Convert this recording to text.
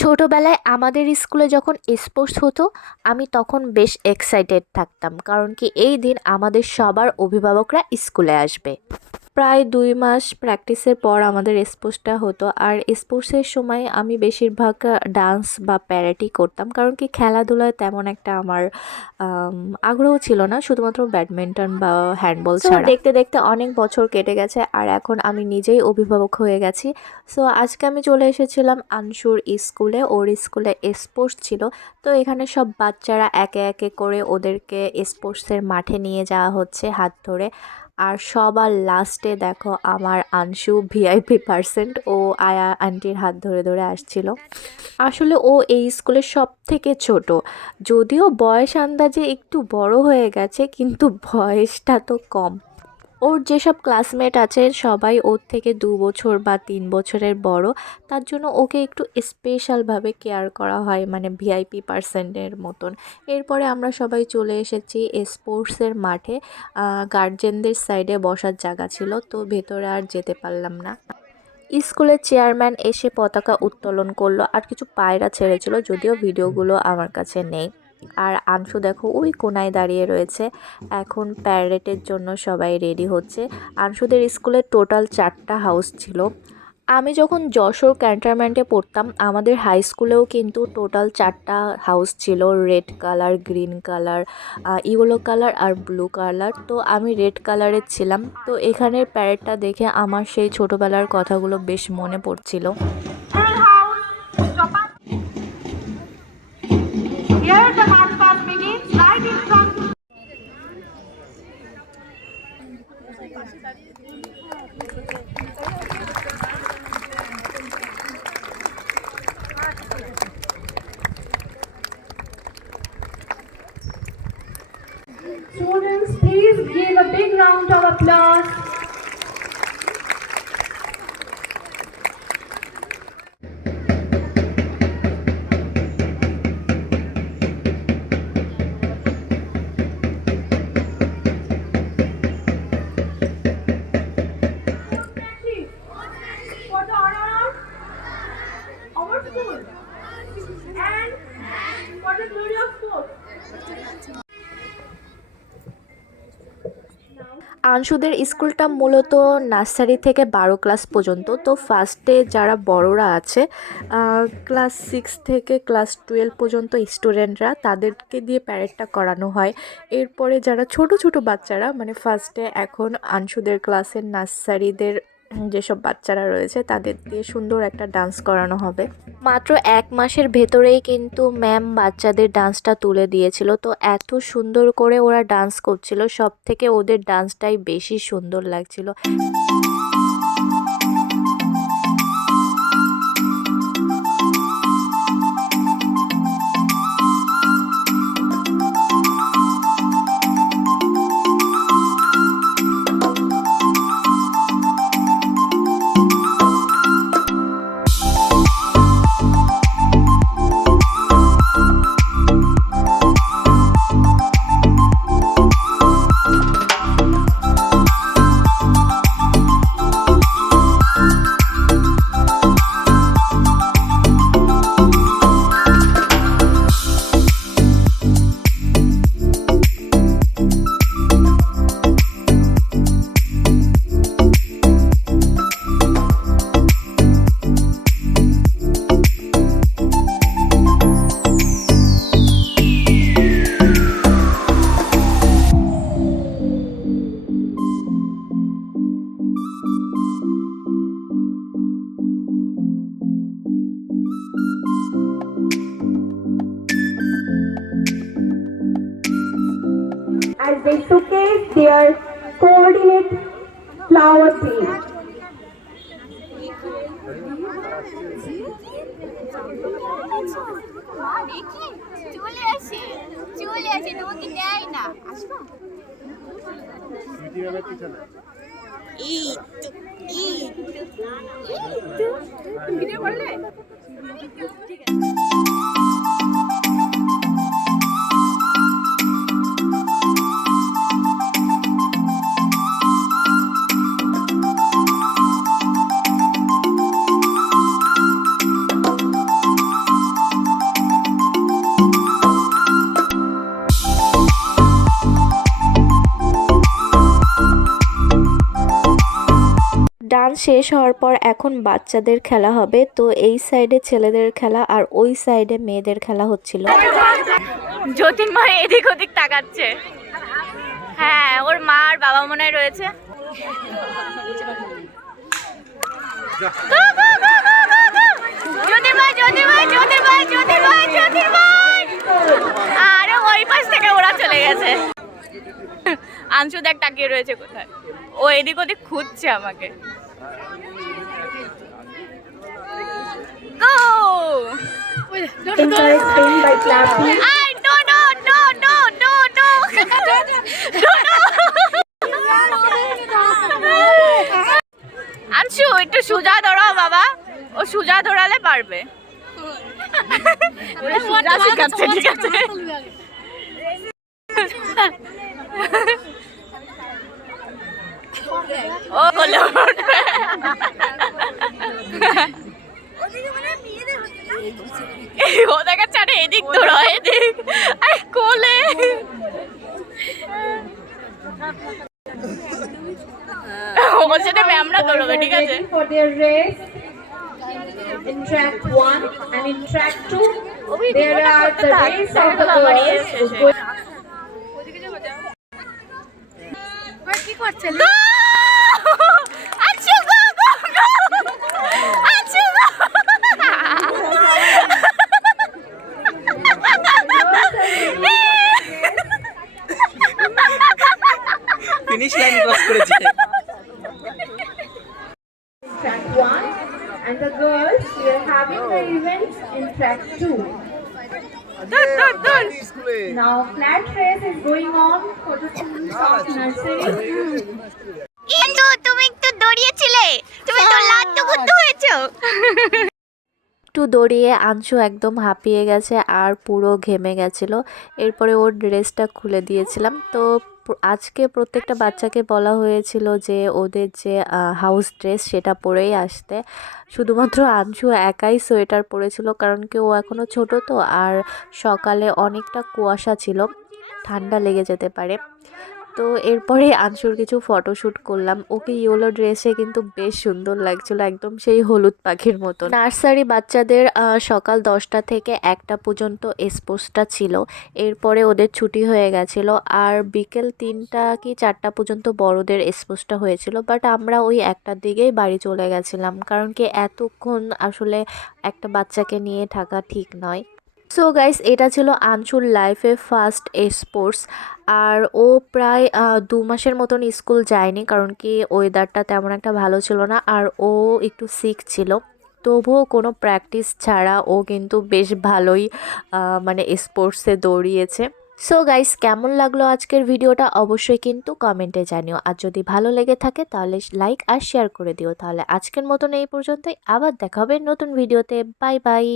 ছোটোবেলায় আমাদের স্কুলে যখন স্পোর্টস হতো, আমি তখন বেশ এক্সাইটেড থাকতাম। কারণ কি, এই দিন আমাদের সবার অভিভাবকরা স্কুলে আসবে। প্রায় দুই মাস প্র্যাকটিসের পর আমাদের স্পোর্টসটা হতো। আর স্পোর্টসের সময় আমি বেশিরভাগ ডান্স বা প্যারাটি করতাম। কারণ কি খেলাধুলায় তেমন একটা আমার আগ্রহ ছিল না। শুধুমাত্র ব্যাডমিন্টন বা হ্যান্ডবল ছাড়া। দেখতে দেখতে অনেক বছর কেটে গেছে আর এখন আমি নিজেই অভিভাবক হয়ে গেছি। সো আজকে আমি চলে এসেছিলাম আনসুর স্কুলে। ওর স্কুলে স্পোর্টস ছিল। তো এখানে সব বাচ্চারা একে একে করে ওদেরকে স্পোর্টসের মাঠে নিয়ে যাওয়া হচ্ছে হাত ধরে। আর সবার লাস্টে দেখো আমার আনশু ভিআইপি পার্সেন্ট ও আয়া আন্টির হাত ধরে ধরে আসছিল। আসলে ও এই স্কুলের সব থেকে ছোট। যদিও বয়স আন্দাজে একটু বড় হয়ে গেছে, কিন্তু বয়সটা তো কম। ওর যেসব ক্লাসমেট আছে সবাই ওর থেকে দু বছর বা তিন বছরের বড়, তার জন্য ওকে একটু স্পেশালভাবে কেয়ার করা হয় মানে ভিআইপি পার্সেন্টের মতন। এরপরে আমরা সবাই চলে এসেছি স্পোর্টসের মাঠে গার্জেনদের সাইডে বসার জায়গা ছিল, তো ভেতরে আর যেতে পারলাম না। স্কুলের চেয়ারম্যান এসে পতাকা উত্তোলন করল, আর কিছু পায়রা ছেড়েছিল, যদিও ভিডিওগুলো আমার কাছে নেই। আর আংশু দেখো, ওই কোনায় দাঁড়িয়ে রয়েছে। এখন প্যারেডের জন্য সবাই রেডি হচ্ছে। আংশুদের স্কুলে টোটাল চারটা হাউস ছিল। আমি যখন যশোর ক্যান্টনমেন্টে পড়তাম, আমাদের হাই স্কুলেও কিন্তু টোটাল চারটা হাউস ছিল। Red colour, green colour yellow colour আর ব্লু কালার। তো আমি রেড কালারের ছিলাম। তো এখানের প্যারেডটা দেখে আমার সেই ছোটোবেলার কথাগুলো বেশ মনে পড়ছিল। Students, please give a big round of applause. আংশুদের স্কুলটা মূলত নার্সারি থেকে বারো ক্লাস পর্যন্ত। তো ফার্স্টে যারা বড়রা আছে ক্লাস সিক্স থেকে ক্লাস টুয়েলভ পর্যন্ত স্টুডেন্টরা তাদেরকে দিয়ে প্যারেডটা করানো হয়। এরপরে যারা ছোট ছোট বাচ্চারা মানে ফার্স্টে এখন আংশুদের ক্লাসের নার্সারিদের যেসব বাচ্চারা রয়েছে, তাদের দিয়ে সুন্দর একটা ডান্স করানো হবে। মাত্র এক মাসের ভেতরেই কিন্তু ম্যাম বাচ্চাদের ডান্সটা তুলে দিয়েছিল। তো এত সুন্দর করে ওরা ডান্স করছিল সব থেকে ওদের ডান্সটাই বেশি সুন্দর লাগছিল। as they showcase their coordinate flower team. মা দেখি চলে আসে চলে আসে তোমাকে দেয় না আসবো এই তো এই তো এই তো ভিডিও করলে শেষ হওয়ার পর এখন বাচ্চাদের খেলা হবে। তো এই সাইডে ছেলেদের খেলা আর ওই সাইডে মেয়েদের খেলা হচ্ছিল। জ্যোতির্ময় এদিক ওদিক তাকাচ্ছে। হ্যাঁ ওর মা আর বাবা মনে রয়েছে। আরে ওই পাশ থেকে ওরা চলে গেছে। আংশু দেখ তাকিয়ে রয়েছে কোথায়? ও এদিক ওদিক খুঁজছে আমাকে। Go! Encourage them by clapping. Ay, no, no, no, no, no, no. No, no. আনসু একটু সুজা ধরাও বাবা ও সুজা ধরালে পারবে সুজা ঠিক আছে ও। এই ও দেখাচ্ছে আরে এদিক ধরো এদিক আরে কোলে ওর সাথে ম্যামরা দৌড়বে ঠিক আছে Ready for their race. In track one and in track two, there are the race of the girls. who's going- Go! আচ্ছা, go, go, go! আচ্ছা, go! ফিনিশ লাইন ক্রস করেছে track one and the girls we are having the events in track two. দৌড়, দৌড়, দৌড়। Now flat race is going on for the students of nursery. কিন্তু তুমি একটু দৌড়িয়েছিলে তুমি তো লাড্ডু বুদ্ধ হয়েছো একটু দৌড়িয়ে আংশু একদম হাঁপিয়ে গেছে আর পুরো ঘেমে গেছিল এরপরে ওর ড্রেসটা খুলে দিয়েছিলাম তো আজকে প্রত্যেকটা বাচ্চাকে বলা হয়েছিল যে ওদের যে হাউস ড্রেস সেটা পরেই আসতে। শুধুমাত্র আনসু একাই সোয়েটার পরেছিল কারণ কি ও এখনও ছোট তো। আর সকালে অনেকটা কুয়াশা ছিল। ঠান্ডা লেগে যেতে পারে। তো এরপরে আনসুর কিছু ফটোশ্যুট করলাম। ওকে ইয়েলো ড্রেসে কিন্তু বেশ সুন্দর লাগছিল, একদম সেই হলুদ পাখির মতো নার্সারি বাচ্চাদের সকাল দশটা থেকে একটা পর্যন্ত স্পোর্টসটা ছিল। এরপরে ওদের ছুটি হয়ে গেছিল আর বিকেল তিনটা কি চারটা পর্যন্ত বড়দের স্পোর্টসটা হয়েছিল। বাট আমরা ওই একটার দিকেই বাড়ি চলে গেছিলাম। কারণ কি এতক্ষণ আসলে একটা বাচ্চাকে নিয়ে থাকা ঠিক নয়। সো গাইস এটা ছিল আনসুর লাইফে ফার্স্ট স্পোর্টস আর ও প্রায় দু মাসের মতন স্কুল যায়নি, কারণ কি ওয়েদারটা তেমন একটা ভালো ছিল না, আর ও একটু সিক ছিল। তবুও কোনো প্র্যাকটিস ছাড়া ও কিন্তু বেশ ভালোই মানে স্পোর্টসে দৌড়িয়েছে। সো গাইস কেমন লাগল আজকের ভিডিওটা অবশ্যই কিন্তু কমেন্টে জানিও। আর যদি ভালো লেগে থাকে তাহলে লাইক আর শেয়ার করে দিও। তাহলে আজকের মতন এই পর্যন্তই। আবার দেখা হবে নতুন ভিডিওতে বাই বাই